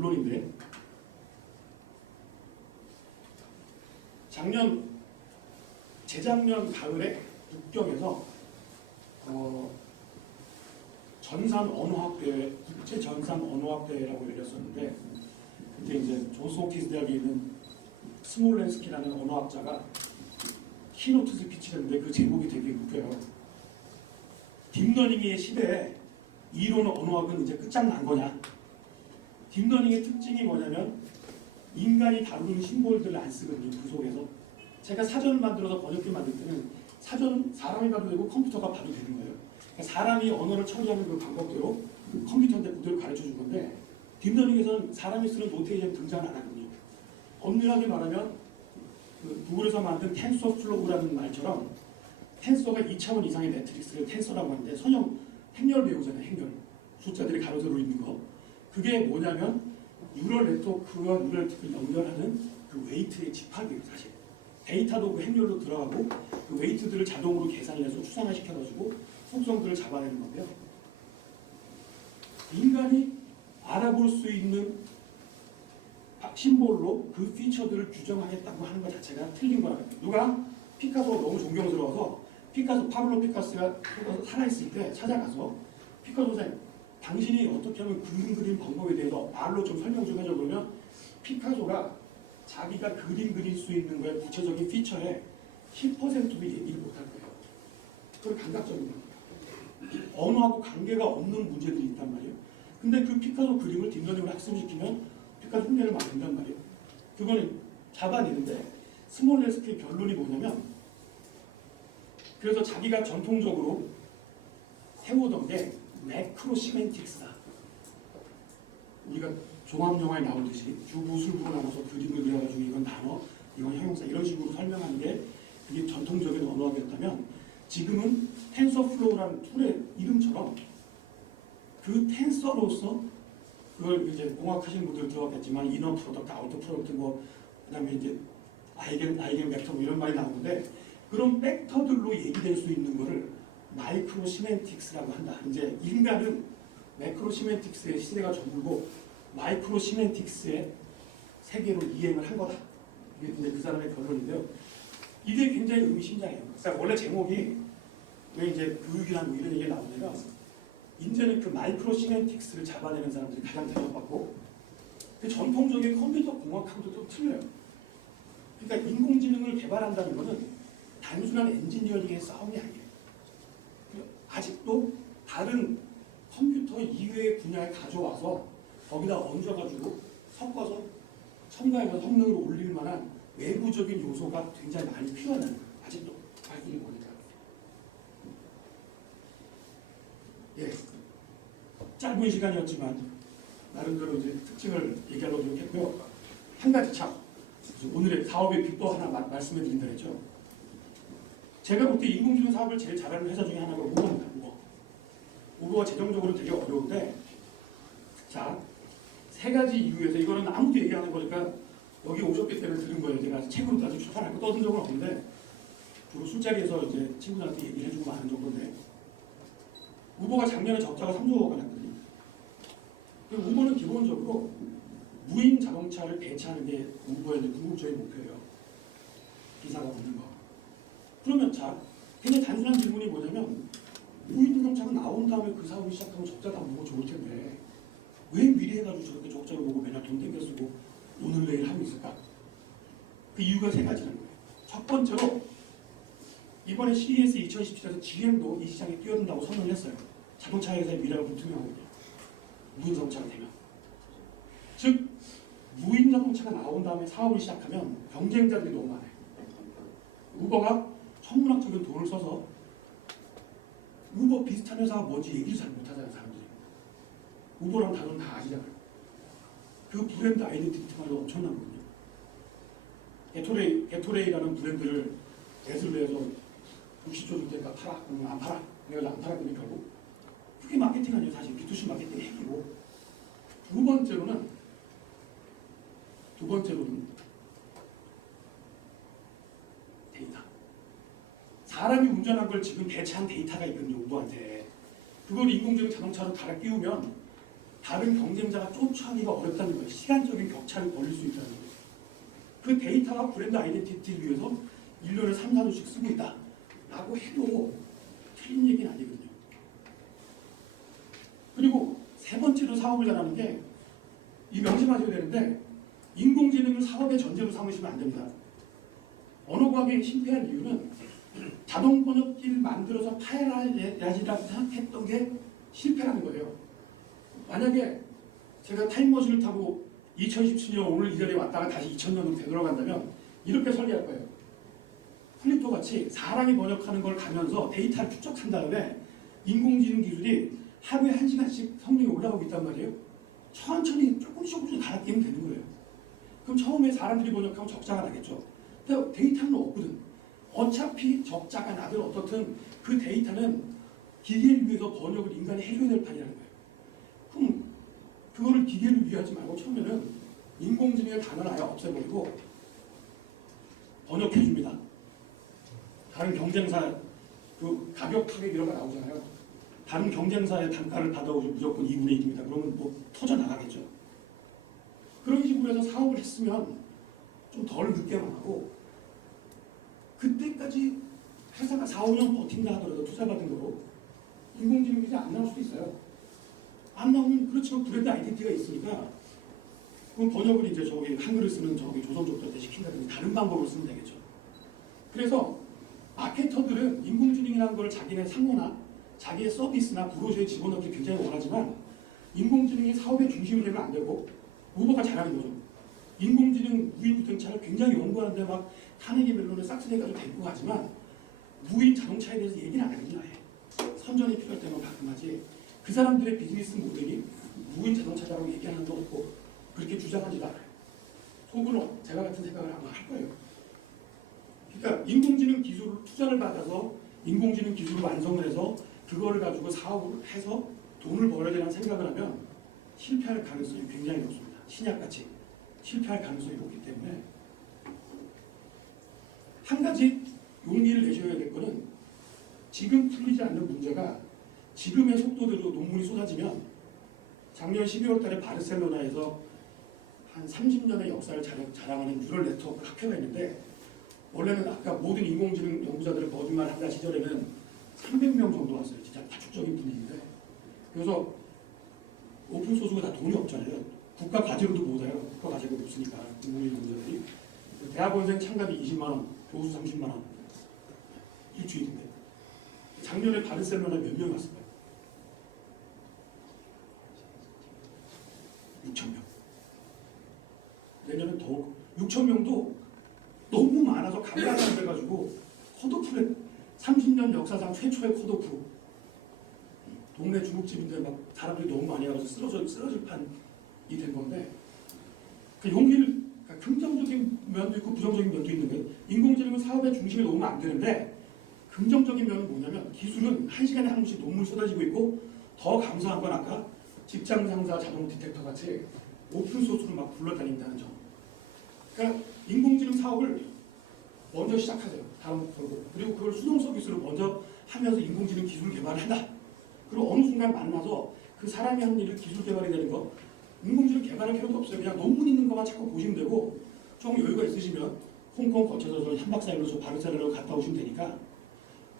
결론인데, 재작년 가을에 북경에서 전산 언어학대회, 국제 전산 언어학대회라고 열렸었는데, 그때 이제 존스홉킨스 대학에 있는 스몰렌스키라는 언어학자가 키노트 스피치를 했는데 그 제목이 되게 웃겨요. 딥러닝의 시대에 이론 언어학은 이제 끝장난 거냐? 딥러닝의 특징이 뭐냐면 인간이 다루는 심볼들을 안 쓰거든요. 그 속에서. 제가 사전을 만들어서 번역기 만들 때는 사전은 사람이 봐도 되고 컴퓨터가 봐도 되는 거예요. 그러니까 사람이 언어를 처리하는 그 방법대로 컴퓨터한테 그대로 가르쳐 줄 건데, 딥러닝에서는 사람이 쓰는 노테이션 등장을 안 하거든요. 엄밀하게 말하면 그 구글에서 만든 텐서플로우라는 말처럼 텐서가 2차원 이상의 매트릭스를 텐서라고 하는데, 선형 행렬 배우잖아요. 행렬. 숫자들이 가로세로 있는 거. 그게 뭐냐면 뉴럴 네트워크와 뉴럴 네트워크를 연결하는 그 웨이트의 집합이에요. 사실 데이터도 그 행렬로 들어가고 그 웨이트들을 자동으로 계산을 해서 추상화시켜가지고 속성들을 잡아내는 건데요. 인간이 알아볼 수 있는 심볼로 그 피처들을 규정하겠다고 하는 것 자체가 틀린 거라고요. 누가 피카소가 너무 존경스러워서 파블로 피카소가 살아있을 때 찾아가서 피카소 선생님, 당신이 어떻게 하면 그림 그린 방법에 대해서 말로 좀 설명 좀 해줘. 그러면 피카소가 자기가 그림 그릴 수 있는 거에 구체적인 피처에 10%도 얘기를 못할 거예요. 그건 감각적인 겁니다. 언어하고 관계가 없는 문제들이 있단 말이에요. 근데 그 피카소 그림을 딥러닝으로 학습시키면 피카소 흉내를 막 낸단 말이에요. 그거는 잡아내는데, 스몰렌스키의 결론이 뭐냐면, 그래서 자기가 전통적으로 해오던 게 매크로 시멘틱스다. 우리가 종합영화에 나오듯이 주부술부로 나눠서 그림을 그려가지고 이건 단어, 이건 형용사 이런 식으로 설명하는 게 그게 전통적인 언어학이었다면, 지금은 텐서플로우라는 툴의 이름처럼 그 텐서로서 그걸 이제 공학하시는 분들 들어봤겠지만 이너 프로덕트, 아우터 프로덕트 그다음에 이제 아이겐 벡터 이런 말이 나오는데, 그런 벡터들로 얘기될 수 있는 거를 마이크로 시멘틱스라고 한다. 이제 인간은 매크로 시멘틱스의 시대가 전부고 마이크로 시멘틱스의 세계로 이행을 한 거다. 이게 이제 그 사람의 결론인데요. 이게 굉장히 의미심장해요. 그러니까 원래 제목이 왜 이제 교육이나 뭐 이런 얘기가 나오냐면, 이제는 그 마이크로 시멘틱스를 잡아내는 사람들이 가장 대접받고, 그 전통적인 컴퓨터 공학하고도 또 틀려요. 그러니까 인공지능을 개발한다는 것은 단순한 엔지니어링의 싸움이 아니에요. 아직도 다른 컴퓨터 이외의 분야에 가져와서 거기다 얹어가지고 섞어서 첨가해서 성능을 올릴 만한 외부적인 요소가 굉장히 많이 필요하다는 거예요. 아직도 발견이 보니까. 예, 짧은 시간이었지만 나름대로 이제 특징을 얘기하려고 노력했고요. 한 가지 참 오늘의 사업의 비법 하나 말씀해 드린다 했죠. 제가 볼 때 인공지능 사업을 제일 잘하는 회사 중에 하나가 우버입니다. 우버가 재정적으로 되게 어려운데, 자, 세 가지 이유에서, 이거는 아무도 얘기 안 한 거니까 여기 오셨기 때문에 들은 거예요. 제가 책으로 아직 출판하고 떠든 적은 없는데, 주로 술자리에서 이제 친구들한테 얘기를 해주고 하는 정도인데, 우버가 작년에 적자가 3조 원가 났거든요. 우버는 기본적으로 무인 자동차를 배치하는 게 우버의 궁극적인 목표예요. 기사가 없는 거. 그러면 자, 굉장히 단순한 질문이 뭐냐면, 무인 자동차가 나온 다음에 그 사업을 시작하면 적자 다 보고 좋을 텐데 왜 미리 해가지고 저렇게 적자를 보고 맨날 돈 땡겨 쓰고 오늘 내일 하고 있을까? 그 이유가 세 가지라는 거예요. 첫 번째로 이번에 CES 2017에서 GM도 이 시장에 뛰어든다고 선언을 했어요. 자동차 회사의 미래가 불투명하거든요. 무인 자동차가 되면. 즉 무인 자동차가 나온 다음에 사업을 시작하면 경쟁자들이 너무 많아요. 우버가 천문학적인 돈을 써서 우버 비슷한 회사가 뭔지 얘기를 잘 못하잖아요, 사람들이. 우버랑 단어는 다 아시잖아요. 그 브랜드 아이덴티티가 엄청난 거거든요. 게토레이라는 브랜드를 대수를 내서 60조 줄 테니까 팔아. 그러면 안 팔아. 내가 안 팔아. 그러니까 결국 그게 마케팅 아니에요. 사실 B2C 마케팅의 핵이고. 두 번째로는 데이터. 사람이 운전한 걸 지금 배치한 데이터가 있거든요. 우버한테. 그걸 인공지능 자동차로 갈아 끼우면 다른 경쟁자가 쫓아가기가 어렵다는 거예요. 시간적인 격차를 벌릴 수 있다는 거예요. 그 데이터와 브랜드 아이덴티티를 위해서 1년에 3, 4조씩 쓰고 있다 라고 해도 틀린 얘기는 아니거든요. 그리고 세 번째로 사업을 잘하는 게, 이 명심하셔야 되는데, 인공지능을 사업의 전제로 삼으시면 안 됩니다. 언어과학이 실패한 이유는 자동 번역기를 만들어서 파야지라고 생각했던 게 실패라는 거예요. 만약에 제가 타임머신을 타고 2017년 오늘 이 자리에 왔다가 다시 2000년으로 되돌아간다면 이렇게 설계할 거예요. 플리토 같이 사람이 번역하는 걸 가면서 데이터를 축적한 다음에 인공지능 기술이 하루에 1시간씩 성능이 올라가고 있단 말이에요. 천천히 조금씩 갈아 끼면 되는 거예요. 그럼 처음에 사람들이 번역하면 적자가 나겠죠. 근데 데이터는 없거든. 어차피 적자가 나든 어떻든 그 데이터는 기계를 위해서 번역을 인간이 해줘야 될 판이라는 거예요. 그럼 그거를 기계를 위하지 말고 처음에는 인공지능의 단어를 아예 없애버리고 번역해줍니다. 다른 경쟁사 그 가격 타격 이런 거 나오잖아요. 다른 경쟁사의 단가를 받아오죠. 무조건 2분의 1입니다. 그러면 뭐 터져 나가겠죠. 그런 식으로 해서 사업을 했으면 좀 덜 늦게만 하고, 그때까지 회사가 4, 5년 버틴다 하더라도 투자받은 거로 인공지능 기술이 안 나올 수도 있어요. 안 나오면 그렇지만 브랜드 아이덴티티가 있으니까 그럼 번역을 이제 저기 한글을 쓰는 저기 조선족들한테 시킨다든지 다른 방법으로 쓰면 되겠죠. 그래서 마케터들은 인공지능이라는 걸 자기네 상호나 자기의 서비스나 브로셔에 집어넣기 굉장히 원하지만, 인공지능이 사업의 중심이 되면 안 되고 우버가 잘하는 거죠. 인공지능 무인 주행차를 굉장히 연구하는데 막 카네기 멜론을 싹쓸이해가지고 데리고 가지만 무인 자동차에 대해서 얘기는 안 하거든요. 선전이 필요할 때만 가끔 하지. 그 사람들의 비즈니스 모델이 무인 자동차라고 얘기하는 거 없고 그렇게 주장하지도 않아요. 속으로 제가 같은 생각을 아마 할 거예요. 그러니까 인공지능 기술을 투자를 받아서 인공지능 기술을 완성을 해서 그거를 가지고 사업을 해서 돈을 벌어야 되는 생각을 하면 실패할 가능성이 굉장히 높습니다. 신약같이 실패할 가능성이 높기 때문에 한 가지 용기를 내셔야 될 거는, 지금 풀리지 않는 문제가 지금의 속도대로 논문이 쏟아지면, 작년 12월 달에 바르셀로나에서 한 30년의 역사를 자랑하는 뉴럴 네트워크 학회가 있는데, 원래는 아까 모든 인공지능 연구자들을 거짓말한다 시절에는 300명 정도 왔어요. 진짜 다축적인 분위기인데, 그래서 오픈소스가 다 돈이 없잖아요. 국가 과제로도 못 와요. 국가 과제가 없으니까 인공지능 연구자들이. 대학원생 참가비 20만 원, 교수 30만 원 일주일인데, 작년에 바르셀로나 몇 명 왔을까요? 6,000명. 내년은 더 6,000명도 너무 많아서 감당이 안 돼가지고 컷오프를 30년 역사상 최초의 컷오프. 동네 중국집인데 막 사람들이 너무 많이 와서 쓰러질 판이 된 건데, 그 용기를, 그러니까 긍정적인 면도 있고 부정적인 면도 있는 거예요. 인공지능은 사업의 중심에 놓으면 안 되는데, 긍정적인 면은 뭐냐면 기술은 1시간에 한 번씩 논문 쏟아지고 있고, 더 감사한 건 아까 직장 상사 자동 디텍터 같이 오픈소스로 막 굴러다닌다는 점. 그러니까 인공지능 사업을 먼저 시작하세요. 다음 걸고. 그리고 그걸 수동 서비스로 먼저 하면서 인공지능 기술 개발을 한다. 그리고 어느 순간 만나서 그 사람이 하는 일을 기술 개발이 되는 거, 인공지능 개발할 필요도 없어요. 그냥 논문 있는 것만 자꾸 보시면 되고, 좀 여유가 있으시면 홍콩 거쳐서 저 3박 4일로 저 바르셀로나로 갔다 오시면 되니까.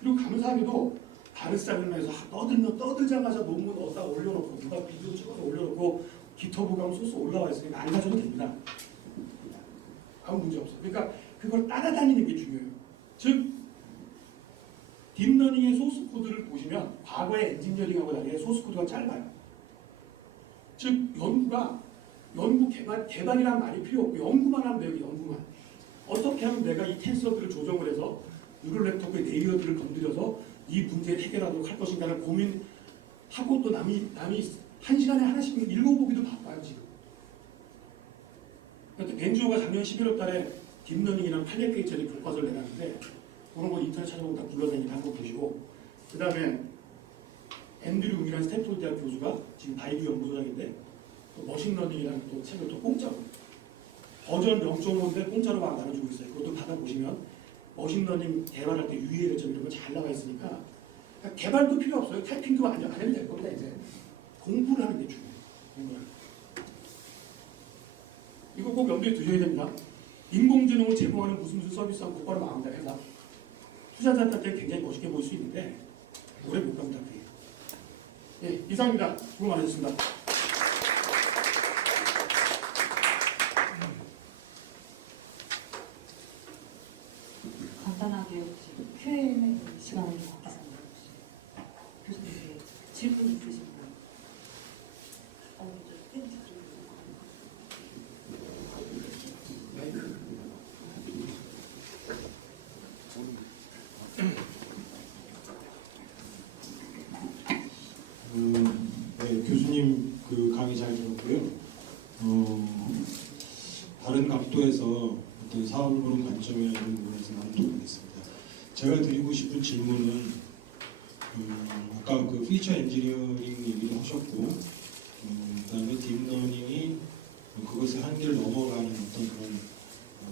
그리고 감사하게도 바르셀로나에서 떠들자마자 논문 어디다 올려놓고, 누가 비디오 찍어서 올려놓고 기터브 가면 소스 올라와 있으니까 안 가셔도 됩니다. 아무 문제 없어요. 그러니까 그걸 따라다니는 게 중요해요. 즉 딥러닝의 소스 코드를 보시면 과거의 엔지니어링하고 다르게 소스 코드가 짧아요. 즉 연구 개발이란 말이 필요 없고 연구만 하면 돼요. 연구만. 어떻게 하면 내가 이 텐서들을 조정을 해서 뉴럴 네트워크의 레이어들을 건드려서 이 문제를 해결하도록 할 것인가를 고민하고, 또 남이 1시간에 하나씩 읽어보기도 바빠요 지금. 그러니까 벤주호가 작년 11월 달에 딥러닝이라는 800페이지짜리 교과서를 내놨는데, 그런 거 인터넷 찾아보면 다 굴러다니니까 한번 보시고, 그 다음에 앤드류 웅이라는 스탠포드 대학 교수가 지금 바이브 연구소장인데 또 머신러닝이라는 또 책을 또 공짜로 버전 0.5인데 공짜로 막 나눠주고 있어요. 그것도 받아보시면 머신러닝 개발할 때 유의해야 될 점 이런 거 잘 나와 있으니까, 그러니까 개발도 필요 없어요. 타이핑도 안 해도 될 겁니다. 이제 공부를 하는 게 중요해요. 이거 꼭 염두에 두셔야 됩니다. 인공지능을 제공하는 무슨 서비스하고 곧바로 망한다 회사. 투자자한테 굉장히 멋있게 보일 수 있는데 오래 못 갑니다. 그게. 예, 이상입니다. 수고 많으셨습니다. 간단하게 혹시 Q&A 시간을 갖겠습니다. 교수님께 질문 있으신가요? 네, 교수님 그 강의 잘 들었고요. 다른 각도에서 어떤 사업을 보는 관점이라는 부분에서 많은 도움이 됐습니다. 제가 드리고 싶은 질문은 아까 그 피처 엔지니어링 얘기를 하셨고 그다음에 딥러닝이 그것의 한계를 넘어가는 어떤 그런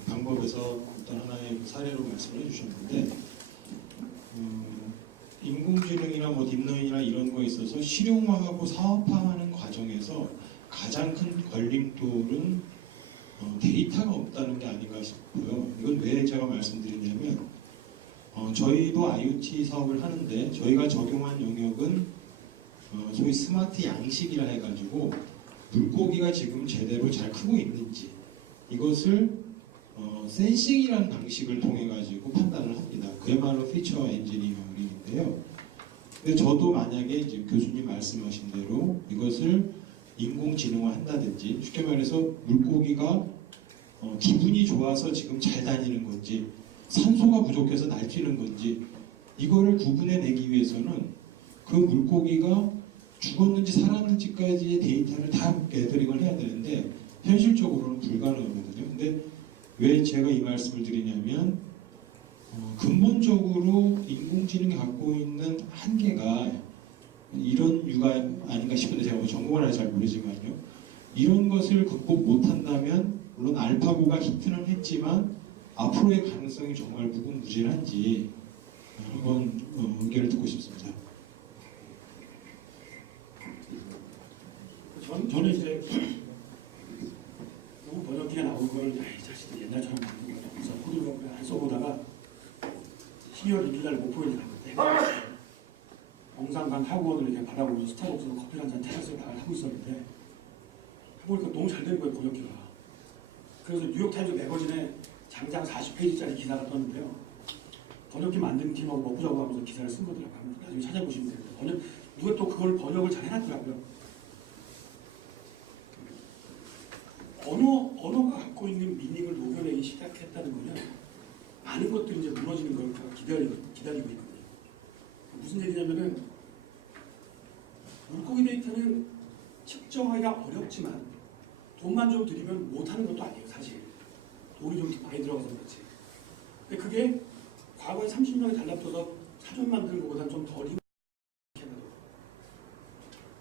방법에서 어떤 하나의 사례로 말씀을 해주셨는데 인공지능이나 뭐 딥러닝이나 이런 거에 있어서 실용화하고 사업화하는 과정에서 가장 큰 걸림돌은 데이터가 없다는 게 아닌가 싶어요. 이건 왜 제가 말씀드리냐면 저희도 IoT 사업을 하는데 저희가 적용한 영역은 소위 스마트 양식이라 해가지고 물고기가 지금 제대로 잘 크고 있는지 이것을 센싱이라는 방식을 통해 가지고 판단을 합니다. 그야말로 피처 엔지니어링인데요. 근데 저도 만약에 이제 교수님 말씀하신 대로 이것을 인공지능화 한다든지 쉽게 말해서 물고기가 기분이 좋아서 지금 잘 다니는 건지 산소가 부족해서 날뛰는 건지 이거를 구분해내기 위해서는 그 물고기가 죽었는지 살았는지까지의 데이터를 다 게더링을 해야 되는데 현실적으로는 불가능하거든요. 근데 왜 제가 이 말씀을 드리냐면 근본적으로 인공지능이 갖고 있는 한계가 이런 유가 아닌가 싶은데 제가 뭐 전공을 해서 잘 모르지만요. 이런 것을 극복 못한다면 물론 알파고가 히트는 했지만 앞으로의 가능성이 정말 무궁무진한지 한번 의견을 듣고 싶습니다. 저는 이제 너무 번역기가 나오는 거를 이 자식들 옛날처럼 만든 거죠. 그래서 호들갑을 안 써보다가 12월 1일 날 목포에 갔는데 영산강 하구원을 이렇게 바라보면서 스타벅스로 커피 한잔 테라스에 하고 있었는데 해보니까 너무 잘 되는 거예요, 번역기가. 그래서 뉴욕타임즈 매거진에 장장 40페이지짜리 기사가 떴는데요. 번역기 만든 팀하고 먹고 자고 하면서 기사를 쓴 거더라고요. 나중에 찾아보시면 돼요. 누가 또 그걸 번역을 잘 해놨더라고요. 언어가 갖고 있는 미닝을 녹여내기 시작했다는 거는 많은 것들이 이제 무너지는 걸 기다리고 있거든요. 무슨 얘기냐면은 물고기 데이터는 측정하기가 어렵지만 돈만 좀 들이면 못하는 것도 아니에요, 사실. 돈이 좀 많이 들어가서 그렇지. 근데 그게 과거에 30명이 달라붙어서 사전 만드는 것보다는 좀 덜 힘들게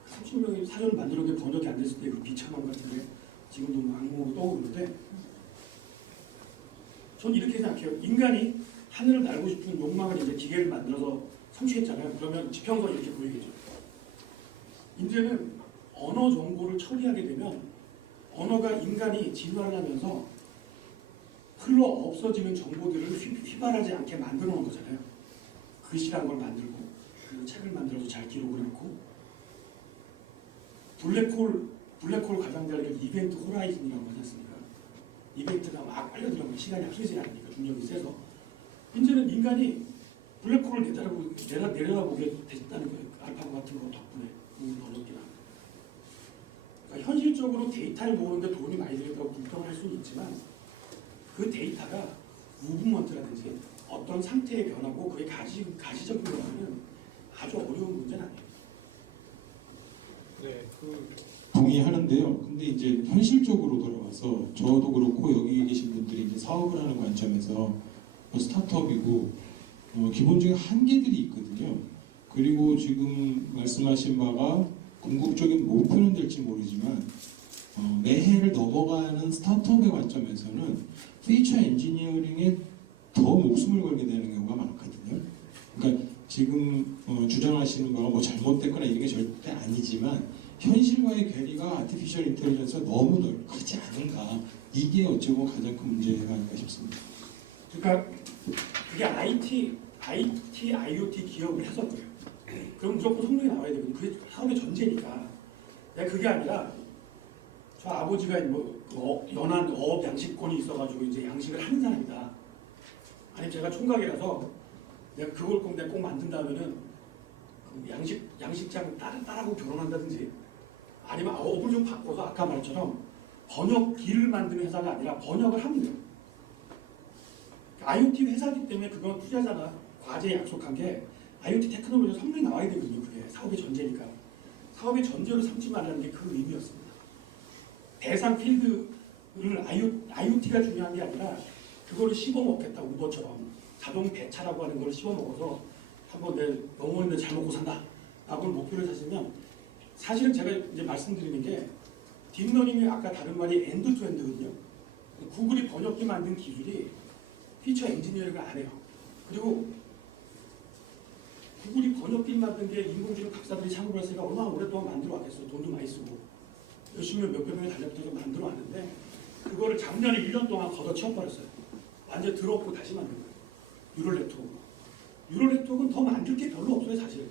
30명이 사전을 만드는 게 번역이 안 됐을 때 그 비참함 같은 게 지금도 악몽으로 떠오르는데 전 이렇게 생각해요. 인간이 하늘을 날고 싶은 욕망을 이제 기계를 만들어서 성취했잖아요. 그러면 지평선 이렇게 보이겠죠. 이제는 언어 정보를 처리하게 되면 언어가 인간이 진화를 하면서 흘러 없어지는 정보들을 휘발하지 않게 만들어 놓은 거잖아요. 글씨란 걸 만들고 그리고 책을 만들어서 잘 기록을 해놓고 블랙홀 가장자리를 이벤트 호라이즌이라고 하지 않습니까? 이벤트가 막 빨려 들어가면 시간이 흐르지 않으니까 중력이 세서 이제는 인간이 블랙홀을 내려다보게 됐다는 거예요. 알파고 같은 거 덕분에 번역기나. 그러니까 현실적으로 데이터를 모으는데 돈이 많이 들었다고 불평을 할 수는 있지만 그 데이터가 무브먼트라든지 어떤 상태의 변화고 그게 가시적인 변화는 아주 어려운 문제는 아니에요. 네, 동의하는데요. 근데 이제 현실적으로 돌아와서 저도 그렇고 여기 계신 분들이 이제 사업을 하는 관점에서 스타트업이고 기본적인 한계들이 있거든요. 그리고 지금 말씀하신 바가 궁극적인 목표는 될지 모르지만 매해를 넘어가는 스타트업의 관점에서는 피처 엔지니어링에 더 목숨을 걸게 되는 경우가 많거든요. 그러니까 지금 주장하시는 바가 뭐 잘못됐거나 이런 게 절대 아니지만 현실과의 괴리가 아티피셜 인텔리전스가 너무 크지 않은가, 이게 어찌 보면 가장 큰 문제가 아닌가 싶습니다. 그러니까 그게 IT, IoT 기업을 해서 그래요. 그럼 무조건 성능이 나와야 되거든요. 그게 사업의 전제니까. 내가 그게 아니라 저 아버지가 뭐 연한 어업 양식권이 있어가지고 이제 양식을 하는 사람이다. 아니 제가 총각이라서 내가 그걸 꼭 만든다면은 그 양식장 딸하고 결혼한다든지 아니면 업을 좀 바꿔서 아까 말처럼 번역기를 만드는 회사가 아니라 번역을 하면 돼요. IoT 회사기 때문에 그건 투자자가 과제에 약속한 게 IoT 테크놀로지 성능이 나와야 되거든요. 그게 사업의 전제니까. 사업의 전제로 삼지 말라는 게 그 의미였습니다. 대상 필드를 IoT가 중요한 게 아니라 그거를 씹어먹겠다. 우버처럼 자동 배차라고 하는 걸 씹어먹어서 한번 내 영혼인데 잘 먹고 산다 라고 목표를 사시면 사실은 제가 이제 말씀드리는 게 딥러닝이 아까 다른 말이 엔드투엔드거든요. 구글이 번역기 만든 기술이 피처 엔지니어링을 안 해요. 그리고 구글이 번역기 만든 게 인공지능 박사들이 참고를 했으니까 얼마나 오랫동안 만들어 왔겠어요. 돈도 많이 쓰고 열심히 몇백 명이 달려붙어서 만들어 왔는데 그거를 작년에 1년 동안 걷어치워버렸어요. 완전 들어엎고 다시 만든 거예요. 뉴럴 네트워크. 뉴럴 네트워크는 더 만들 게 별로 없어요. 사실.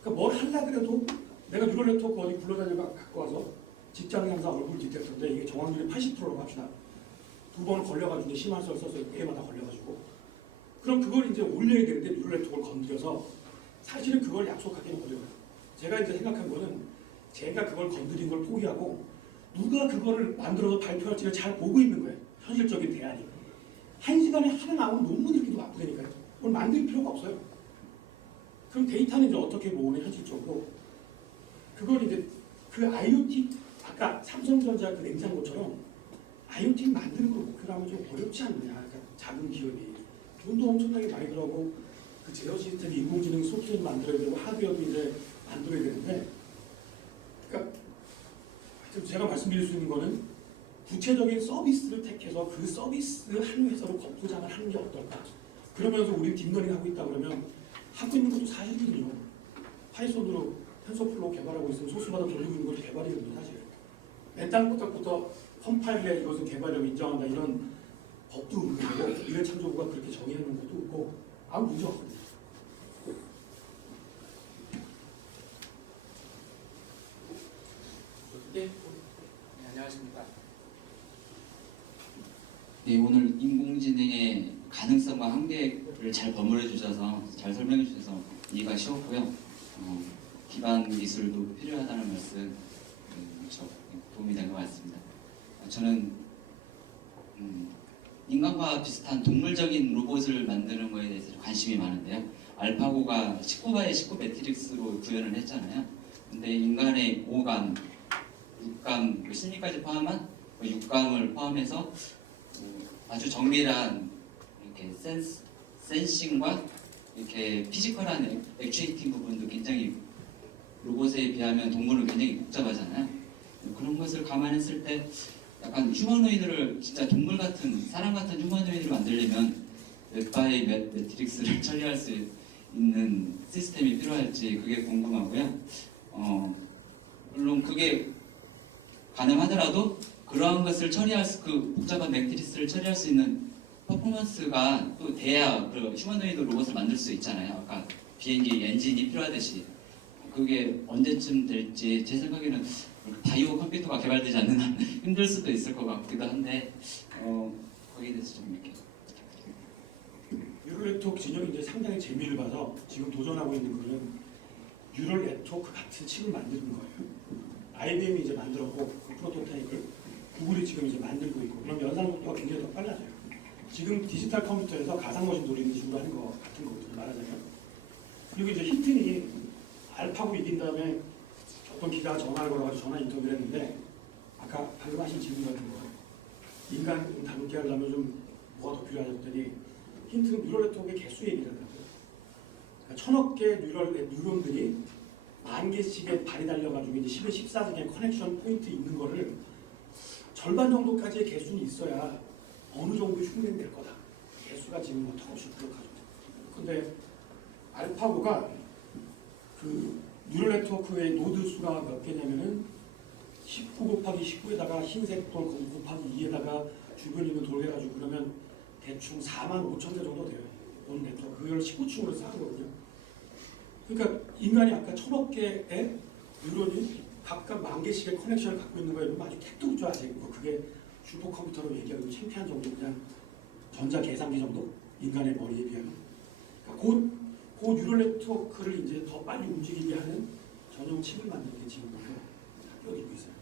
그러니까 뭘 하려고 그래도 내가 뉴럴 네트워크 어디 굴러다니고 갖고 와서 직장 상사 얼굴 디텍터인데 이게 정확률이 80%라고 합시다. 2번 걸려가지고 심할서를 써서 매일마다 걸려가지고 그럼 그걸 이제 올려야 되는데 뉴럴 네트워크를 건드려서 사실은 그걸 약속하기는 어려워요. 제가 이제 생각한 거는 제가 그걸 건드린 걸 포기하고 누가 그거를 만들어서 발표할지를 잘 보고 있는 거예요. 현실적인 대안이. 1시간에 하나 나오는 논문 읽기도 바쁘니까요. 그걸 만들 필요가 없어요. 그럼 데이터는 이제 어떻게 모으냐 현실적으로. 그걸 이제 그 IoT 아까 삼성전자 그 냉장고처럼 IoT 만드는 걸 목표로 하면 좀 어렵지 않느냐. 그러니까 작은 기업이 돈도 엄청나게 많이 들어가고 그 제어 시스템 인공지능 소프트웨어 만들어야 되고 하드웨어도 이제 만들어야 되는데 그러니까 제가 말씀드릴 수 있는 거는 구체적인 서비스를 택해서 그 서비스 한 회사로 거푸장을 하는 게 어떨까. 그러면서 우리 딥러닝 하고 있다 그러면 하고 있는 것도 사실이거든요. 파이썬으로 텐서플로우 개발하고 있으면 소스마다 돌리고 있는 것도 개발이거든요. 사실. 맨땅부터 컴파일에 이것은 개발이라고 인정한다 이런 법도 없는 거고 미래창조부가 그렇게 정의하는 것도 없고 아무 문제 없거든요. 네, 안녕하십니까. 네, 오늘 인공지능의 가능성과 한계를 잘 버무려 주셔서 잘 설명해 주셔서 이해가 쉬웠고요. 기반 기술도 필요하다는 말씀 무척 도움이 된 것 같습니다. 저는 인간과 비슷한 동물적인 로봇을 만드는 것에 대해서 관심이 많은데요. 알파고가 19바의 19 매트릭스로 구현을 했잖아요. 근데 인간의 5감, 6감, 심리까지 포함한 육감을 포함해서 아주 정밀한 이렇게 센싱과 이렇게 피지컬한 액추에이팅 부분도 굉장히 로봇에 비하면 동물은 굉장히 복잡하잖아요. 그런 것을 감안했을 때 약간 휴머노이드를 진짜 동물 같은 사람 같은 휴머노이드를 만들려면 몇 바의 매트릭스를 처리할 수 있는 시스템이 필요할지 그게 궁금하고요. 물론 그게 가능하더라도 그러한 것을 처리할 그 복잡한 매트리스를 처리할 수 있는 퍼포먼스가 또 돼야 그 휴머노이드 로봇을 만들 수 있잖아요. 아까 비행기 엔진이 필요하듯이 그게 언제쯤 될지 제 생각에는 바이오 컴퓨터가 개발되지 않는 한 힘들 수도 있을 것 같기도 한데 거기에 대해서 좀 이렇게 뉴럴 네트워크 진영이 이제 상당히 재미를 봐서 지금 도전하고 있는 거는 뉴럴 네트워크 같은 칩을 만드는 거예요. IBM이 이제 만들었고 그 프로토타입을 구글이 지금 이제 만들고 있고 그럼 연산 속도가 굉장히 더 빨라져요. 지금 디지털 컴퓨터에서 가상머신 돌리는 식으로 하는 거 같은 거거든요. 말하자면. 그리고 이제 힌튼이 알파고 이긴 다음에 어떤 기자가 전화를 걸어가지고 전화 인터뷰를 했는데 아까 방금 하신 질문 같은 거 인간 다루게 하려면 좀 뭐가 더 필요하셨더니 힌트는 뉴럴 네트워크의 개수 얘기를 하더라고요. 그러니까 1000억 개 뉴런들이 10,000개씩의 발이 달려가지고 이제 10에 14개 커넥션 포인트 있는 거를 절반 정도까지의 개수는 있어야 어느 정도 흉내낼 거다. 개수가 지금 뭐 턱없이 부족하죠. 근데 알파고가 그 뉴럴 네트워크의 노드 수가 몇 개냐면은 19 곱하기 19에다가 흰색 돌 곱하기 2에다가 주변에 있는 돌 해가지고 그러면 대충 4만 5천 개 정도 돼요. 온 네트워크. 그걸 19층으로 쌓은 거거든요. 그러니까 인간이 아까 1000억 개의 뉴런이 각각 10,000개씩의 커넥션을 갖고 있는 거에 보면 아주 택도 아직 뭐 그게 슈퍼컴퓨터로 얘기하고 창피한 정도 그냥 전자 계산기 정도 인간의 머리에 비하면 그 뉴럴 네트워크를 이제 더 빨리 움직이게 하는 전용 칩을 만드는 게 지금 목표 뛰어들고 있어요.